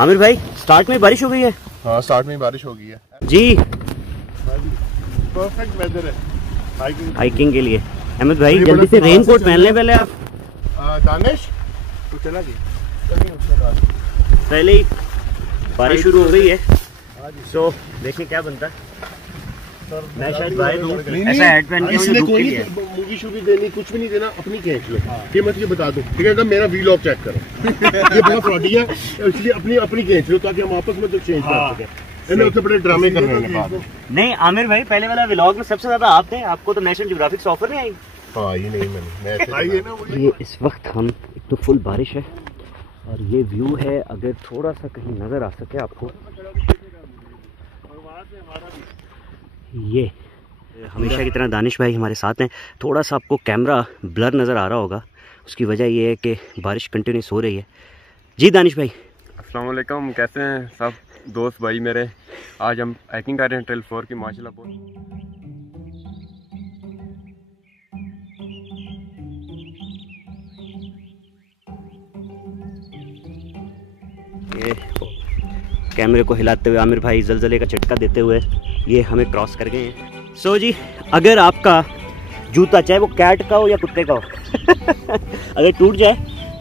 आमिर भाई स्टार्ट में बारिश हो गई है। हाँ स्टार्ट में बारिश हो गई है जी। परफेक्ट वेदर है हाइकिंग के लिए। अहमद भाई जल्दी से रेन कोट पहन ले पहले आप। दानिश तो चला गया पहले ही बारिश शुरू हो गई है। सो देखिए क्या बनता है। मैं शायद गायब हूँ, ऐसा हेड पहन के इसने कोई मूवी शूवी देनी कुछ भी नहीं देना, अपनी खींच लो। ये मैं तुझे बता दूं, ठीक है? मेरा वीलॉग चेक करो। ये बहुत फ्रॉडी है, इसलिए अपनी खींच लो ताकि हम आपस में तो चेंज कर सकें। उससे बड़े ड्रामे कर रहे हैं। नहीं आमिर भाई पहले वाला व्लॉग में सबसे ज्यादा आप थे, आपको तो नेशनल ज्योग्राफिक से ऑफर नहीं आई। हाँ ये नहीं मैंने ये इस वक्त हम एक तो फुल बारिश है और ये व्यू है, अगर थोड़ा सा कहीं नजर आ सके आपको, ये हमेशा की तरह दानिश भाई हमारे साथ हैं। थोड़ा सा आपको कैमरा ब्लर नज़र आ रहा होगा, उसकी वजह ये है कि बारिश कंटिन्यूस हो रही है। जी दानिश भाई। अस्सलाम वालेकुम, कैसे हैं सब दोस्त भाई मेरे। आज हम हाइकिंग कर रहे हैं ट्रेल 4 की, माशाल्लाह बहुत। ये कैमरे को हिलाते हुए आमिर भाई जलजले का झटका देते हुए ये हमें क्रॉस कर गए हैं। सो जी, अगर आपका जूता चाहे वो कैट का हो या कुत्ते का हो अगर टूट जाए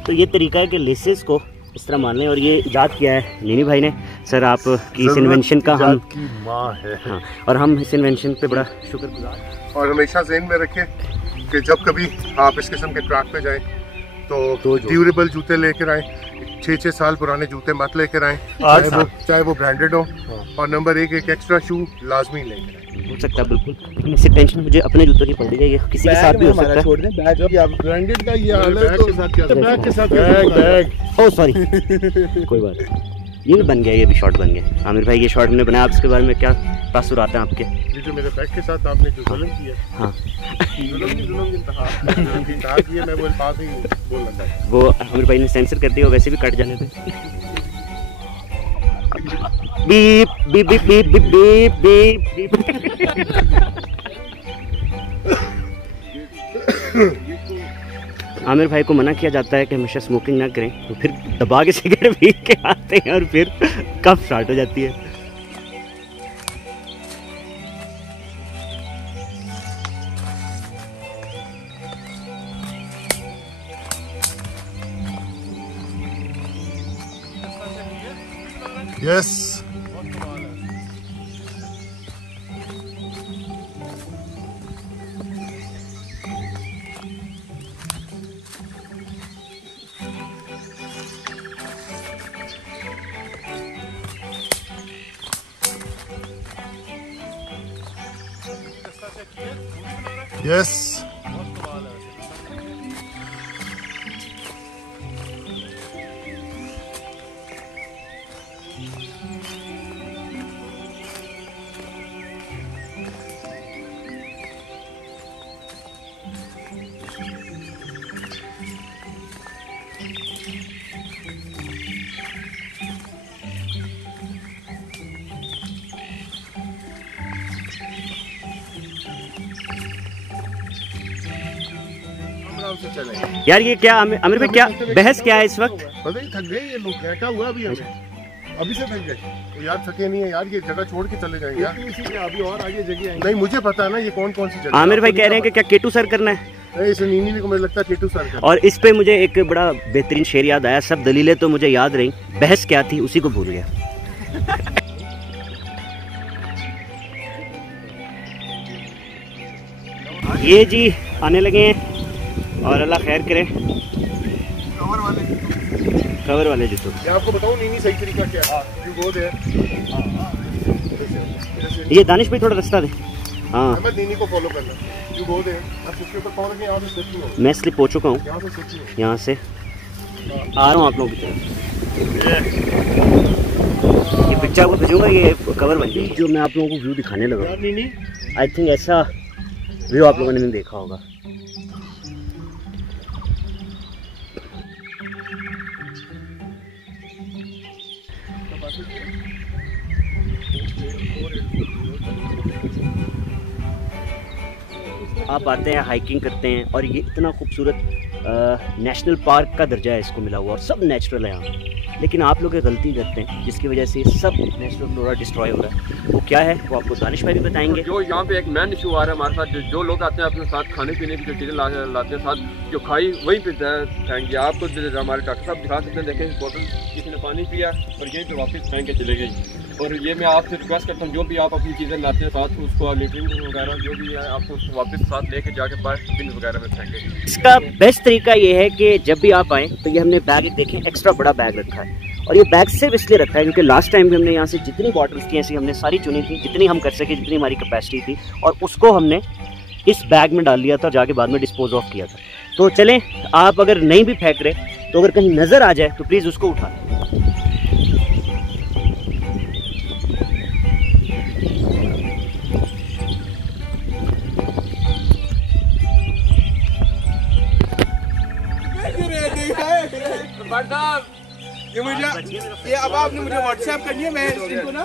तो ये तरीका है कि लेसेस को इस तरह मान लें। और ये इजाद किया है नीनी भाई ने। सर आप की इस इन्वेंशन का हम की माँ है। हाँ, और हम इस इन्वेंशन पे बड़ा शुक्रगुजार। और हमेशा ज़हन में रखें कि जब कभी आप इस किस्म के ट्रैक पे जाएं तो ड्यूरेबल जूते लेकर आएँ। 6-6 साल पुराने जूते मत लेकर आएँ, चाहे वो ब्रांडेड हो। और नंबर एक एक्स्ट्रा शू लाजमी लेकर आएँ। हो सकता है बिल्कुल, लेकिन इससे टेंशन मुझे अपने जूतों की पड़ रही है। ये किसी के साथ भी हो सकता है। छोड़ दें बैग, ब्रांडेड का ये हाल है तो बैग के साथ बैग। ओह सॉरी कोई बात नहीं। ये भी बन गया, ये भी शॉट बन गया। आमिर भाई ये शॉट हमने बनाया, आप इसके बारे में क्या तासुर आते हैं आपके? ये जो मेरे बैग के साथ आपने जो जुल्म किया, हाँ जुल्म की इंतहा की है, मैं वो अल्फाज ही बोलना चाहता हूं। वो आमिर भाई ने सेंसर कर दिया, वैसे भी कट जाने थे। Beep beep beep beep beep beep Aamir भाई को मना किया जाता है कि हमेशा स्मोकिंग ना करें, तो फिर दबा के सिगरेट पी के आते हैं और फिर कफ स्टार्ट हो जाती है। यस यस यार ये क्या आमिर भाई क्या बहस क्या है इस वक्त? पता ही थक गए ये लोग, क्या हुआ अभी हमें? अभी से थक गए तो यार थके नहीं है यार, ये जगह छोड़ के चले जाएंगे यार। अभी और आगे जगह नहीं मुझे पता है ना ये कौन कौन सी जगह। आमिर भाई कह रहे हैं कि क्या केटू सर करना है? इस नीनी को मुझे लगता है केटू सर करना। और इस पे मुझे एक बड़ा बेहतरीन शेर याद आया, सब दलीलें तो मुझे याद रही, बहस क्या थी उसी को भूल गया। ये जी आने लगे हैं और अल्लाह खैर करे। कवर वाले जूतों आपको बताऊं नीनी सही तरीका क्या है? ये दानिश भाई थोड़ा रास्ता दे। हाँ मैं नीनी को फॉलो करना। यू गो देयर, आप इसके ऊपर पाँव रखें, यहाँ से स्लिप नहीं हो। मैं स्लिप हो चुका हूँ, यहाँ से आ रहा हूँ आप लोगों की तरफ। ये पिक्चर को भेजूंगा, ये कवर बन जाएगी जो मैं आप लोगों को व्यू दिखाने लगा। आई थिंक ऐसा व्यू आप लोगों ने नहीं देखा होगा। आप आते हैं, हाइकिंग करते हैं और ये इतना खूबसूरत नेशनल पार्क का दर्जा है इसको मिला हुआ और सब नेचुरल है यहाँ। लेकिन आप लोग एक गलती करते हैं जिसकी वजह से सब नेचुरल फ्लोरा डिस्ट्रॉय हो रहा है। वो क्या है वो आपको दानिश भाई भी बताएंगे। जो यहाँ पे एक मेन इशू आ रहा है हमारे साथ, जो लोग आते हैं अपने साथ खाने पीने की जो चीज़ें लाते हैं साथ, जो खाई वहीं पे फेंक दिया। आपको हमारे डॉक्टर साहब दिखा सकते हैं, देखें बोतल किसी ने पानी पिया और यहीं पे वापस फेंक के चले गई। और ये मैं आपसे रिक्वेस्ट करता हूँ, जो भी आप अपनी चीज़ें लाते हैं साथ, उसको लीटरिंग वगैरह जो भी है आपको उसको वापस साथ लेके जाके बाहर बिन वगैरह में फेंकें। इसका बेस्ट तरीका ये है कि जब भी आप आएँ तो ये हमने बैग देखें एक्स्ट्रा बड़ा बैग रखा है, और ये बैग सिर्फ इसलिए रखा है क्योंकि लास्ट टाइम भी हमने यहाँ से जितनी बॉटल्स थी ऐसी हमने सारी चुनी थी, जितनी हम कर सके, जितनी हमारी कैपेसिटी थी, और उसको हमने इस बैग में डाल लिया था, जाके बाद में डिस्पोज ऑफ किया था। तो चलें, आप अगर नहीं भी फेंक रहे तो अगर कहीं नज़र आ जाए तो प्लीज़ उसको उठा लें। ये अब आपने मुझे व्हाट्सएप करनी है, मैं इनको ना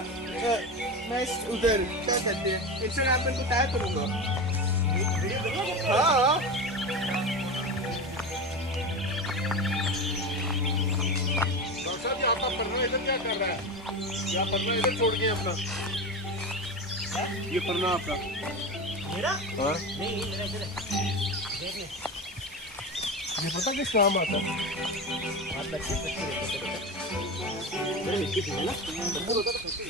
मैं उधर क्या कहते हैं इंस्टाग्राम पे इनको टैग करूंगा। हाँ आपका पन्ना इधर क्या कर रहा है? या पन्ना इधर छोड़ गए अपना? ये पन्ना आपका मेरा? हाँ? नहीं मेरा इधर है, देखने। ये पता किस काम आता है? आप बच्चे मेरे मिट्टी से है ना, बंदर होता तो सोचते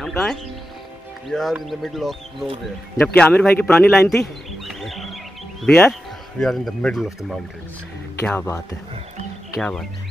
हम कहाँ हैं? We are in the middle of nowhere. जबकि आमिर भाई की पुरानी लाइन थी We are in the middle of the mountains. क्या बात है, क्या बात है।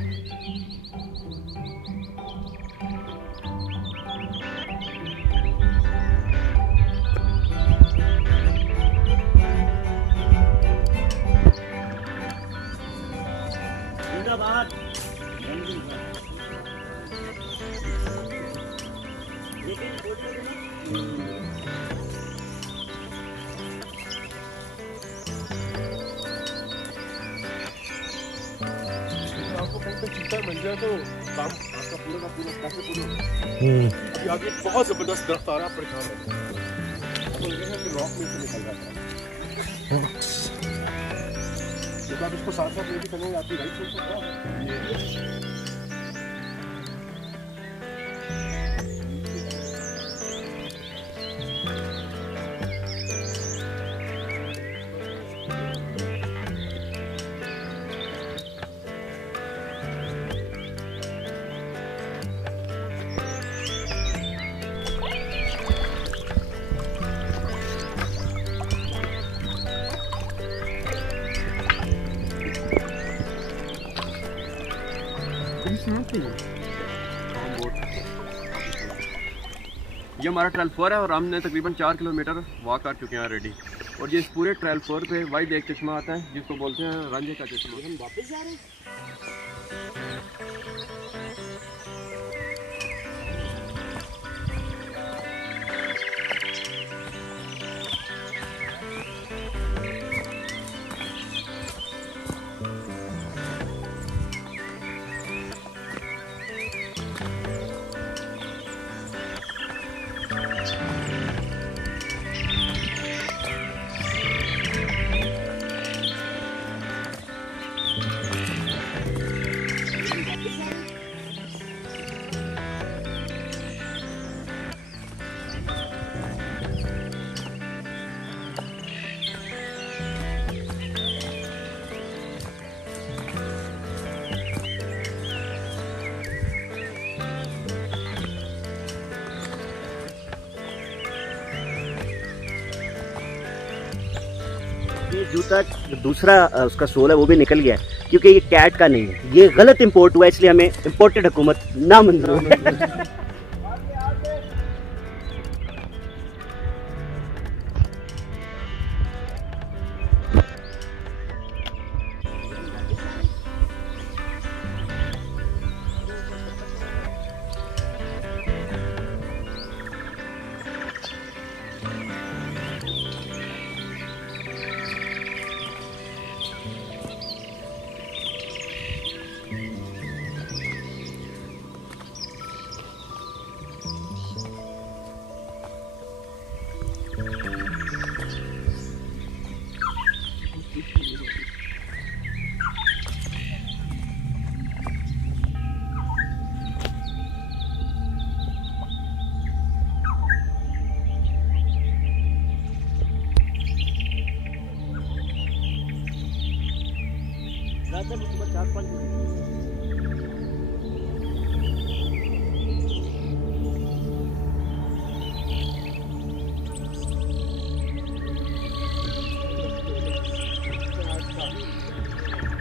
मिल जाए तो काम आपका पूरा का पूरा कैसे पूरा अभी आगे बहुत जबरदस्त दरख्त आ रहा है, परेशान है तो ये है कि रॉक में से निकल जाता है। जब आप इसको साथ साथ लेके चलेंगे आपकी राइट साइड पर क्या है? ये हमारा ट्रायल 4 है और हमने तकरीबन 4 किलोमीटर वॉक कर चुके हैं ऑलरेडी। और ये इस पूरे ट्रायल 4 पे वाइड एक चश्मा आता है जिसको बोलते हैं रांझे का चश्मा। हम वापस जा रहे हैं। ये जूता दूसरा उसका सोल है वो भी निकल गया है क्योंकि ये कैट का नहीं है, ये गलत इंपोर्ट हुआ, इसलिए हमें इंपोर्टेड हुकूमत ना मंजूर है।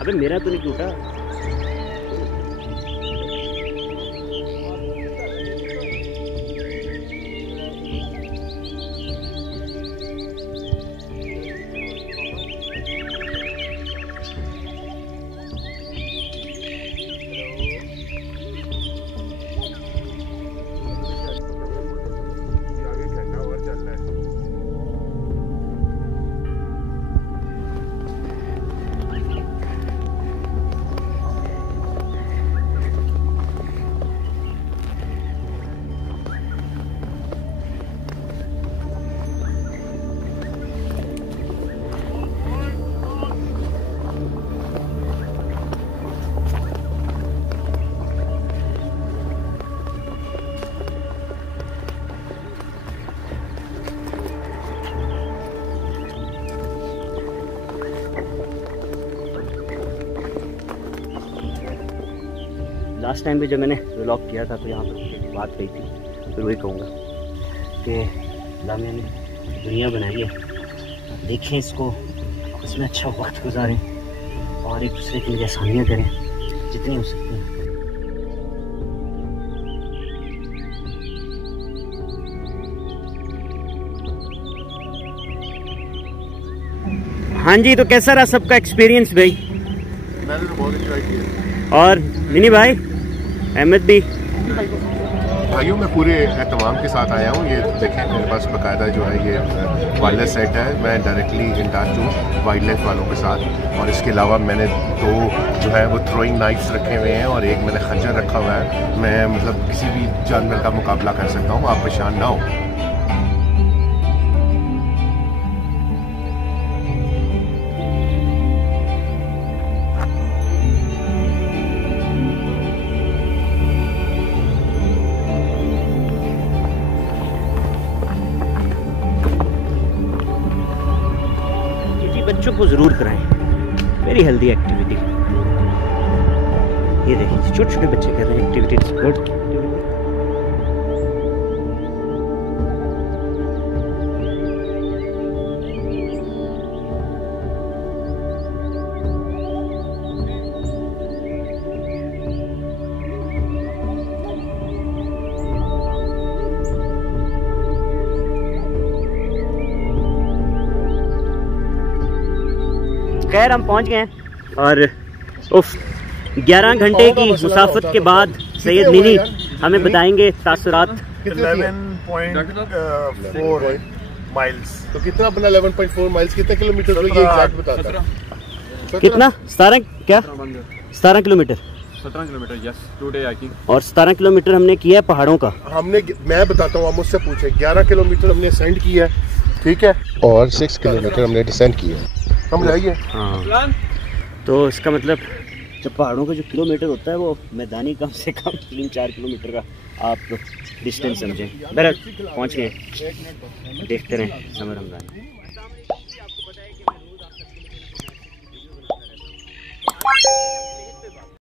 अबे मेरा तो नहीं टूटा। लास्ट टाइम भी जब मैंने व्लॉग किया था तो यहाँ पर एक बात कही थी, फिर वही कहूँगा कि लामिया ने दुनिया बनाई है, देखें इसको, इसमें अच्छा वक्त गुजारें और एक दूसरे के लिए आसानियाँ करें जितनी हो सकती हैं। हाँ जी, तो कैसा रहा सबका एक्सपीरियंस भाई? मैंने तो बहुत एंजॉय किया। और मिनी भाई, अहमद भी? भाइयों मैं पूरे एहतमाम के साथ आया हूँ। ये देखें मेरे पास बाकायदा जो है ये वायरलेस सेट है, मैं डायरेक्टली इन टच हूँ वाइल्ड लाइफ वालों के साथ। और इसके अलावा मैंने 2 जो है वो थ्रोइंग नाइफ्स रखे हुए हैं और एक मैंने खंजर रखा हुआ है। मैं मतलब किसी भी जानवर का मुकाबला कर सकता हूँ, आप परेशान ना हो। बच्चों को ज़रूर कराएं, वेरी हेल्दी एक्टिविटी। ये देखिए छोटे छोटे बच्चे कर रहे हैं एक्टिविटी, इट्स गुड। खैर हम पहुंच गए हैं और उफ 11 घंटे की मुसाफत के बाद सैयद मिनी हमें बताएंगे तासुरात। 11.4 माइल्स। तो कितना बना 11.4 माइल्स? कितने किलोमीटर? ये एग्जैक्ट बताता। कितना? 17 क्या? 17 kilometre. 17 kilometre, yes, today I think. और 17 किलोमीटर हमने किया है पहाड़ों का। मैं बताता हूँ, आप मुझसे पूछे। 11 किलोमीटर हमने असेंड किया है, ठीक है, और 6 किलोमीटर हमने डिसेंड किया है। हम जाइए। हाँ, तो इसका मतलब जब पहाड़ों का जो किलोमीटर होता है वो मैदानी कम से कम 3-4 किलोमीटर का आप डिस्टेंस समझें। बहरहाल पहुँच गए, देखते रहें समर रमजान।